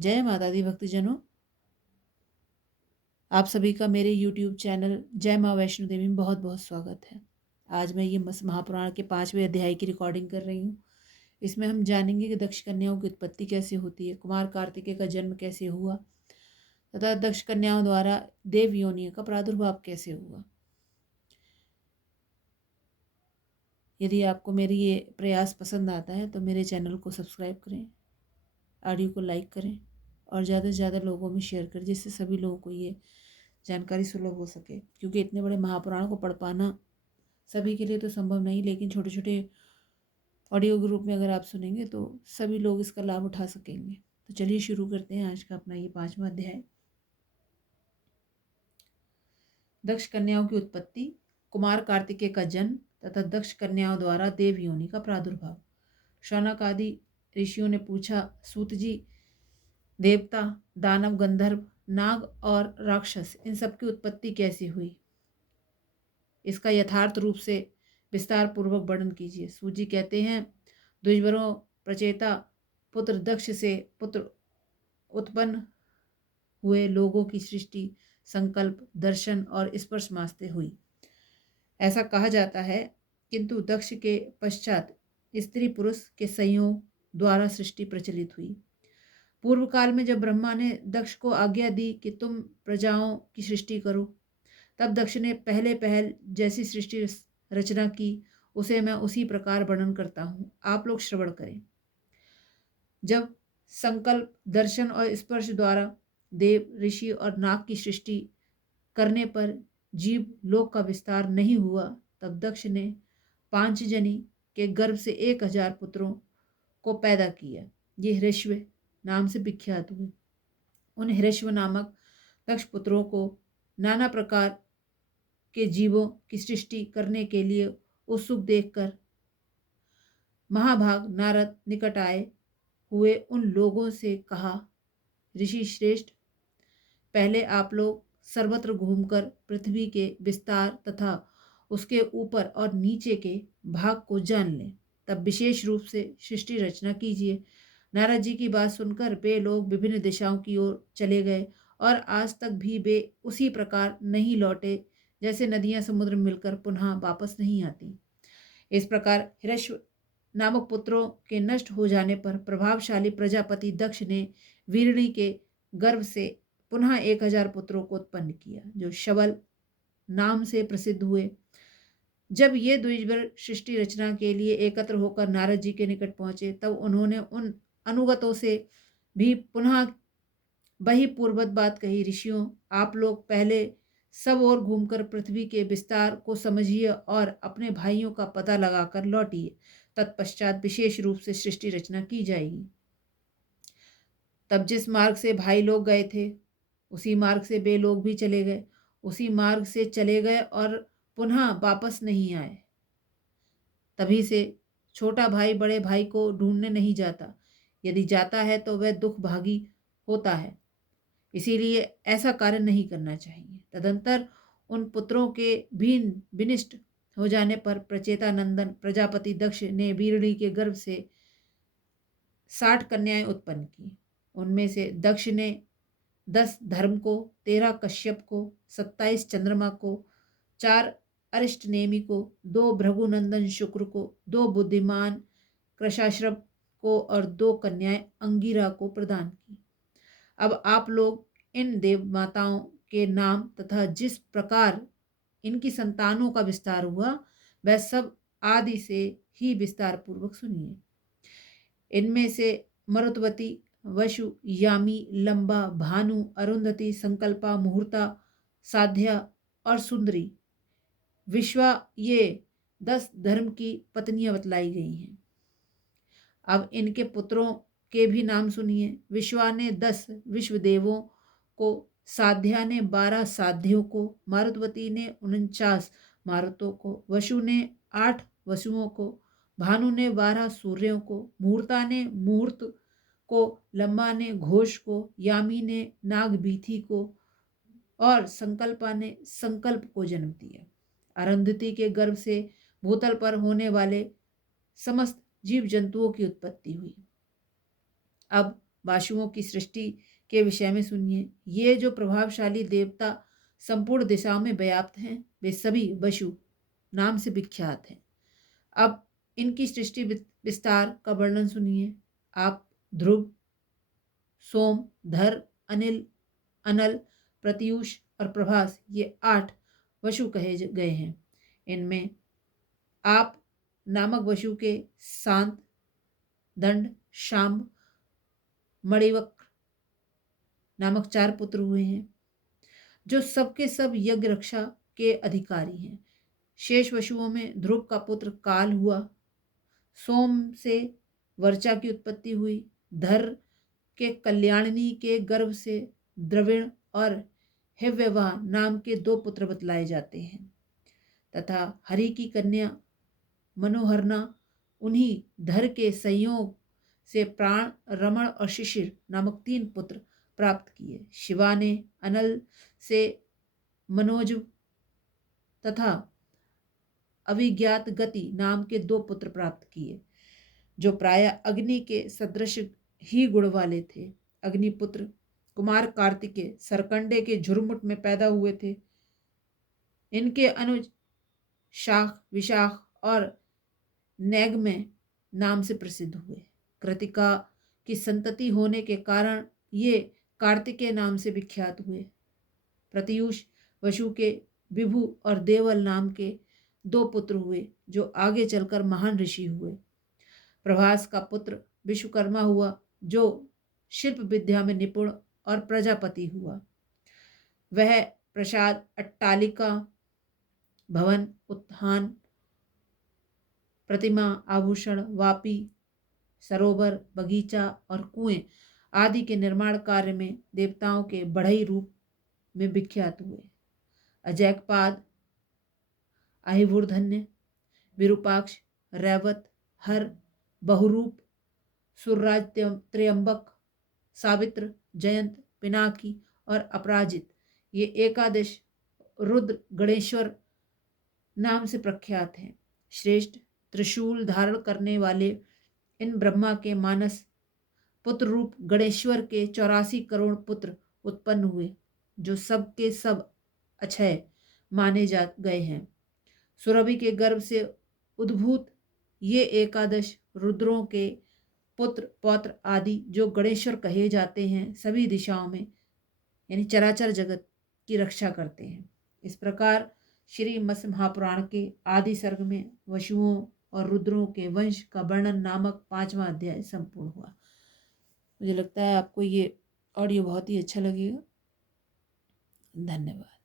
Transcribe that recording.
जय माता दी भक्तजनों, आप सभी का मेरे YouTube चैनल जय माँ वैष्णो देवी में बहुत बहुत स्वागत है। आज मैं ये महापुराण के 5वें अध्याय की रिकॉर्डिंग कर रही हूँ। इसमें हम जानेंगे कि दक्ष कन्याओं की उत्पत्ति कैसे होती है, कुमार कार्तिकेय का जन्म कैसे हुआ तथा दक्ष कन्याओं द्वारा देव योनियों का प्रादुर्भाव कैसे हुआ। यदि आपको मेरी ये प्रयास पसंद आता है तो मेरे चैनल को सब्सक्राइब करें, ऑडियो को लाइक करें और ज़्यादा से ज़्यादा लोगों में शेयर करें, जिससे सभी लोगों को ये जानकारी सुलभ हो सके। क्योंकि इतने बड़े महापुराण को पढ़ पाना सभी के लिए तो संभव नहीं, लेकिन छोटे छोटे ऑडियो ग्रुप में अगर आप सुनेंगे तो सभी लोग इसका लाभ उठा सकेंगे। तो चलिए शुरू करते हैं आज का अपना ये 5वां अध्याय। दक्ष कन्याओं की उत्पत्ति, कुमार कार्तिकेय का जन्म तथा दक्ष कन्याओं द्वारा देव योनि का प्रादुर्भाव। शौनक आदि ऋषियों ने पूछा, सूत जी, देवता, दानव, गंधर्व, नाग और राक्षस, इन सब की उत्पत्ति कैसे हुई? इसका यथार्थ रूप से विस्तार पूर्वक वर्णन कीजिए। सूजी कहते हैं, द्विजवरों प्रचेता पुत्र दक्ष से पुत्र उत्पन्न हुए लोगों की सृष्टि संकल्प, दर्शन और स्पर्श मास्ते हुई। ऐसा कहा जाता है, किंतु दक्ष के पश्चात स्त्री पुरुष के संयोग द्वारा सृष्टि प्रचलित हुई। पूर्व काल में जब ब्रह्मा ने दक्ष को आज्ञा दी कि तुम प्रजाओं की सृष्टि करो, तब दक्ष ने पहले पहल जैसी सृष्टि रचना की, उसे मैं उसी प्रकार वर्णन करता हूँ, आप लोग श्रवण करें। जब संकल्प, दर्शन और स्पर्श द्वारा देव, ऋषि और नाग की सृष्टि करने पर जीव लोक का विस्तार नहीं हुआ, तब दक्ष ने पांचजनी के गर्भ से 1000 पुत्रों को पैदा किया। ये हृष्व नाम से विख्यात हुए। उन हृष्व नामक दक्ष पुत्रों को नाना प्रकार के जीवों की सृष्टि करने के लिए उत्सुक देखकर महाभाग नारद निकट आए हुए उन लोगों से कहा, ऋषि श्रेष्ठ, पहले आप लोग सर्वत्र घूमकर पृथ्वी के विस्तार तथा उसके ऊपर और नीचे के भाग को जान लें, तब विशेष रूप से सृष्टि रचना कीजिए। नारद जी की बात सुनकर वे लोग विभिन्न दिशाओं की ओर चले गए और आज तक भी वे उसी प्रकार नहीं लौटे जैसे नदियां समुद्र में मिलकर पुनः वापस नहीं आती। इस प्रकार हिरण्य नामक पुत्रों के नष्ट हो जाने पर प्रभावशाली प्रजापति दक्ष ने वीरणी के गर्भ से पुनः 1000 पुत्रों को उत्पन्न किया, जो शबल नाम से प्रसिद्ध हुए। जब ये द्विजवर सृष्टि रचना के लिए एकत्र होकर नारद जी के निकट पहुंचे, तब उन्होंने उन अनुगतों से भी पुनः वही पूर्वत बात कही, ऋषियों, आप लोग पहले सब ओर घूमकर पृथ्वी के विस्तार को समझिए और अपने भाइयों का पता लगाकर लौटिए, तत्पश्चात विशेष रूप से सृष्टि रचना की जाएगी। तब जिस मार्ग से भाई लोग गए थे, उसी मार्ग से वे लोग भी चले गए, उसी मार्ग से चले गए और पुनः वापस नहीं आए। तभी से छोटा भाई बड़े भाई को ढूंढने नहीं जाता, यदि जाता है तो वह दुख भागी होता है, इसीलिए ऐसा कार्य नहीं करना चाहिए। तदंतर उन पुत्रों के भी विनिष्ट हो जाने पर प्रचेतानंदन प्रजापति दक्ष ने वीरणी के गर्भ से 60 कन्याएं उत्पन्न की। उनमें से दक्ष ने 10 धर्म को, 13 कश्यप को, 27 चंद्रमा को, 4 अरिष्टनेमि को, 2 भृगुनंदन शुक्र को, 2 बुद्धिमान कृशाश्रव को और 2 कन्याएं अंगिरा को प्रदान की। अब आप लोग इन देव माताओं के नाम तथा जिस प्रकार इनकी संतानों का विस्तार हुआ, वह सब आदि से ही विस्तार पूर्वक सुनिए। इनमें से मरुतवती, वशु, यामी, लंबा, भानु, अरुंधति, संकल्पा, मुहूर्ता, साध्या और सुंदरी, विश्वा, ये 10 धर्म की पत्नियां बतलाई गई हैं। अब इनके पुत्रों के भी नाम सुनिए। विश्वा ने 10 विश्वदेवों को, साध्या ने 12 साध्यों को, मारुतवती ने 49 मारुतों को, वसु ने 8 वसुओं को, भानु ने 12 सूर्यों को, मुहूर्ता ने मुहूर्त को, लम्बा ने घोष को, यामी ने नागबीथी को और संकल्पा ने संकल्प को जन्म दिया। अरुंधति के गर्भ से भूतल पर होने वाले समस्त जीव जंतुओं की उत्पत्ति हुई। अब वासुओं की सृष्टि के विषय में सुनिए। ये जो प्रभावशाली देवता संपूर्ण दिशाओं में व्याप्त हैं, वे सभी वसु नाम से विख्यात हैं। अब इनकी सृष्टि विस्तार का वर्णन सुनिए। आप ध्रुव, सोम, धर, अनिल, अनल, प्रत्यूष और प्रभास, ये 8 वसु कहे गए हैं। इनमें आप नामक वसु के शांत, दंड, शाम्ब, मणिवक्र नामक 4 पुत्र हुए हैं, जो सबके सब यज्ञ रक्षा के अधिकारी हैं। शेष वसुओं में ध्रुव का पुत्र काल हुआ, सोम से वर्चा की उत्पत्ति हुई, धर के कल्याणिनी के गर्भ से द्रविण और हिव्यवाह नाम के 2 पुत्र बतलाए जाते हैं, तथा हरि की कन्या मनोहरना उन्हीं धर के संयोग से प्राण, रमण और शिशिर नामक 3 पुत्र प्राप्त किए। शिवा ने अनल से मनोज तथा अभिज्ञात गति नाम के 2 पुत्र प्राप्त किए, जो प्राय अग्नि के सदृश ही गुण वाले थे। अग्निपुत्र कुमार कार्तिकेय सरकंडे के झुरमुट में पैदा हुए थे। इनके अनुज शाख, विशाख और नैगमय नाम से प्रसिद्ध हुए। कृतिका की संतति होने के कारण ये कार्तिकेय नाम से विख्यात हुए। प्रत्यूष वसु के विभु और देवल नाम के 2 पुत्र हुए, जो आगे चलकर महान ऋषि हुए। प्रभास का पुत्र विश्वकर्मा हुआ, जो शिल्प विद्या में निपुण और प्रजापति हुआ। वह प्रसाद, अट्टालिका, भवन, उत्थान, प्रतिमा, आभूषण, वापी, सरोवर, बगीचा और कुएं आदि के निर्माण कार्य में देवताओं के बढ़ई रूप में विख्यात हुए। अजैकपाद, अहिवुर्धन्य, विरूपाक्ष, रैवत, हर, बहुरूप, सुरराज त्र्यंबक, सावित्र, जयंत, पिनाकी और अपराजित, ये एकादश रुद्र गणेश्वर नाम से प्रख्यात हैं। श्रेष्ठ त्रिशूल धारण करने वाले इन ब्रह्मा के मानस पुत्र रूप गणेश्वर के 84 करोड़ पुत्र उत्पन्न हुए, जो सब के सब अक्षय माने जा गए हैं। सुरभि के गर्भ से उद्भूत ये एकादश रुद्रों के पुत्र, पौत्र आदि जो गणेश्वर कहे जाते हैं, सभी दिशाओं में यानी चराचर जगत की रक्षा करते हैं। इस प्रकार श्री मत्स्य महापुराण के आदि सर्ग में वसुओं और रुद्रों के वंश का वर्णन नामक 5वां अध्याय संपूर्ण हुआ। मुझे लगता है आपको ये ऑडियो बहुत ही अच्छा लगेगा। धन्यवाद।